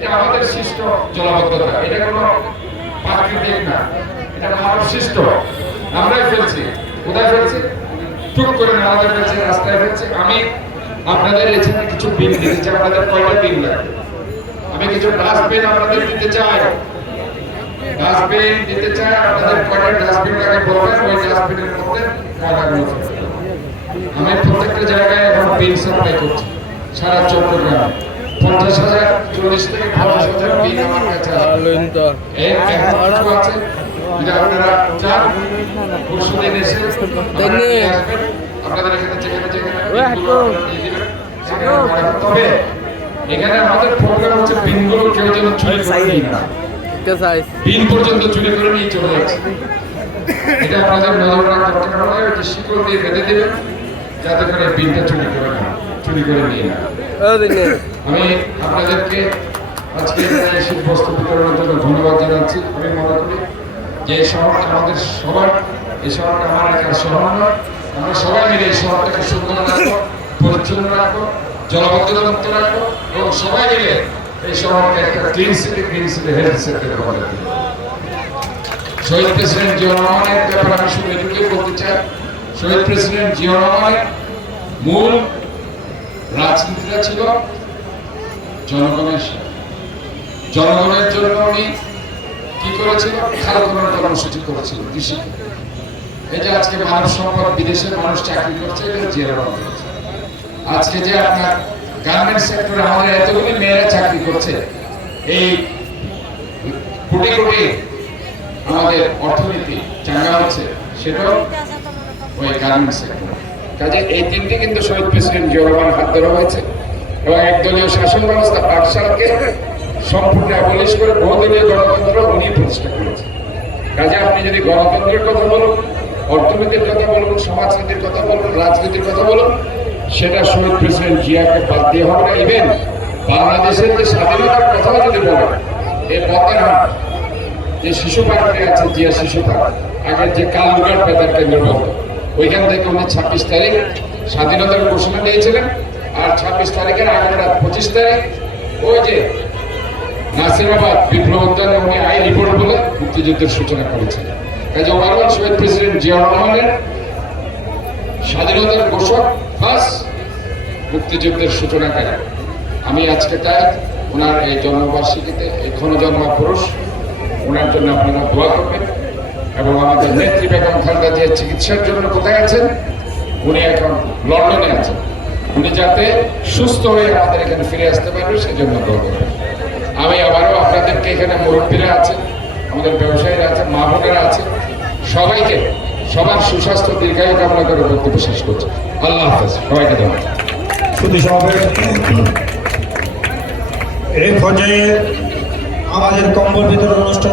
এটা আমাদের সৃষ্ট জলাবদ্ধতা, এটা কোনো প্রাকৃতিক না, এটা মানব সৃষ্ট। আমরাই ফেলছি। কোথায় ফেলছি? টুক করে নালাতে ফেলছি, রাস্তায় ফেলছি। আমি আপনাদের এখানে কিছু বিল দিতে চাই। আপনাদের কয়টা বিল লাগবে? আমি কিছু ডাস্টবিন আপনাদের দিতে চাই। ডাস্টবিন দিতে চাই। আপনাদের কয়টা ডাস্টবিন লাগে বলবেন, ওই ডাস্টবিনের মধ্যে ময়লাগুলো ফেলবেন। আমি প্রত্যেকটা জায়গায় এখন বিল সাপ্লাই করছি সারা চট্টগ্রামে। 50,000 40 থেকে 50,000 বিল আমার কাছে আছে। এই কিছু আছে, যদি আপনারা চান পরশুদিন এসে আপনাদের এখানে যেখানে তবে এখানে আমাদের প্রোগ্রাম হচ্ছে বিনগুলো কেউ যেন চুরি করে নিয়ে না, বিন পর্যন্ত চুরি করে নিয়ে চলে যাচ্ছে। এটা আপনাদের নজর রাখার দরকার হয়, যে শিকড় দিয়ে বেঁধে দেবেন যাতে করে বিনটা চুরি করে নিয়ে না। আমি আপনাদেরকে আজকে এসে বস্তু বিতরণের জন্য ধন্যবাদ জানাচ্ছি। আমি মনে করি যে এই শহরটা আমাদের সবার, এই শহরটা আমার একার শহর নয়। আমরা সবাই মিলে এই শহরটাকে সুন্দর রাখবো, পরিচ্ছন্ন রাখবো, জলাবদ্ধতা মুক্ত রাখবো এবং সবাই মিলে এই শহরকে একটা ক্লিন সিটি হেলথ সিটি করে দেবো। শহীদ প্রেসিডেন্ট জিয়াউর রহমানের ব্যাপারে আমি শুধু এটুকুই বলতে চাই, শহীদ প্রেসিডেন্ট জিয়াউর রহমানের মূল রাজনীতিটা ছিল জনগণের সাথে। জনগণের জন্য উনি কি করেছিল? খালগণের কর্মসূচি করেছিল কৃষি। এই যে আজকে মানব সম্পদ বিদেশের মানুষ চাকরি করছে, এটা জিয়াউর রহমান করেছে। আজকে যে আপনার গার্মেন্টস সেক্টরে আমাদের এতগুলি মেয়েরা চাকরি করছে, এই কোটি কোটি আমাদের অর্থনীতি চাঙ্গা হচ্ছে, সেটাও ওই গার্মেন্টস সেক্টর। কাজে এই তিনটি কিন্তু শহীদ প্রেসিডেন্ট জিয়াউর রহমান হাত ধরা হয়েছে এবং একদলীয় শাসন ব্যবস্থা পাঠশালাকে সম্পূর্ণ অ্যাবলিশ করে বহুদলীয় গণতন্ত্র উনি প্রতিষ্ঠা করেছে। কাজে আপনি যদি গণতন্ত্রের কথা বলুন, অর্থনীতির কথা বলুন, সমাজনীতির কথা বলুন, রাজনীতির কথা বলুন, সেটা শহীদ প্রেসিডেন্ট জিয়াকে বাদ দিয়ে হবে না। ইভেন বাংলাদেশের যে স্বাধীনতার কথাও যদি বলেন, এই পদ্মারহাট যে শিশু পার্কটি আছে, জিয়া শিশু পার্ক, আগের যে কালুঘাট বেতার কেন্দ্র বলতো, ওইখান থেকে উনি 26 তারিখ স্বাধীনতার ঘোষণা দিয়েছিলেন। আর 26 তারিখের আগের রাত 25 তারিখ ওই যে নাসিরাবাদ বিপ্লব উদ্যানে উনি আই রিপোর্ট বলে মুক্তিযুদ্ধের সূচনা করেছিলেন। কাজে ওভারঅল শহীদ প্রেসিডেন্ট জিয়াউর রহমানের স্বাধীনতার ঘোষক ফার্স্ট, মুক্তিযুদ্ধের সূচনাকারী। আমি আজকে তাই ওনার এই জন্মবার্ষিকীতে, এই ক্ষণজন্মা পুরুষ, ওনার জন্য আপনারা দোয়া করবেন। এবং আমাদের নেত্রী বেগম খালেদা জিয়া চিকিৎসার জন্য কোথায় আছেন? উনি এখন লন্ডনে আছেন। উনি যাতে সুস্থ হয়ে আমাদের এখানে ফিরে আসতে পারবে সেজন্য দোয়া করবেন। আমি আবারও আপনাদেরকে, এখানে মুরব্বীরা আছে, আমাদের ব্যবসায়ীরা আছে, মা বোনেরা আছে, সবাইকে সবার সুস্বাস্থ্য দীর্ঘায়ু কামনা করে বক্তব্য শেষ করছি। আল্লাহ হাফেজ, সবাইকে ধন্যবাদ। শুধু সমাবেশ এই পর্যায়ে আমাদের কম্বল বিতরণ অনুষ্ঠান